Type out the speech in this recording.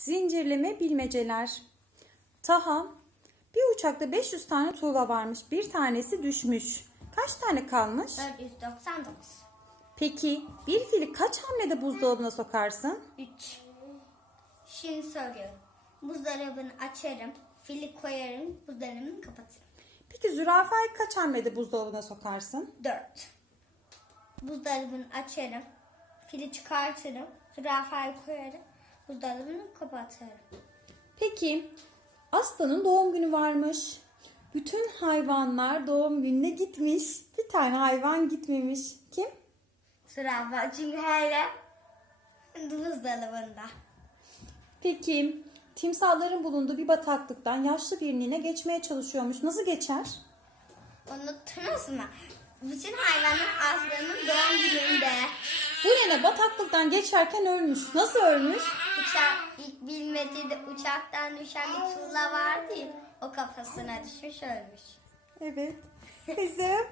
Zincirleme bilmeceler. Taha, bir uçakta 500 tane tuğla varmış. Bir tanesi düşmüş. Kaç tane kalmış? 499. Peki bir fili kaç hamlede buzdolabına sokarsın? 3. Şimdi soruyorum. Buzdolabını açarım. Fili koyarım. Buzdolabını kapatırım. Peki zürafayı kaç hamlede buzdolabına sokarsın? 4. Buzdolabını açarım. Fili çıkartırım. Zürafayı koyarım. Buzdolabını kapatırım. Peki aslanın doğum günü varmış. Bütün hayvanlar doğum gününe gitmiş. Bir tane hayvan gitmemiş. Kim? Zürafa çünkü hala buzdolabında. Peki timsahların bulunduğu bir bataklıktan yaşlı bir nine geçmeye çalışıyormuş. Nasıl geçer? Unuttunuz mu? Bütün hayvanlar. Bu nene bataklıktan geçerken ölmüş. Nasıl ölmüş? Uçak ilk bilmediği de uçaktan düşen bir tuğla vardı ya. O kafasına düşmüş ölmüş. Evet. Kızım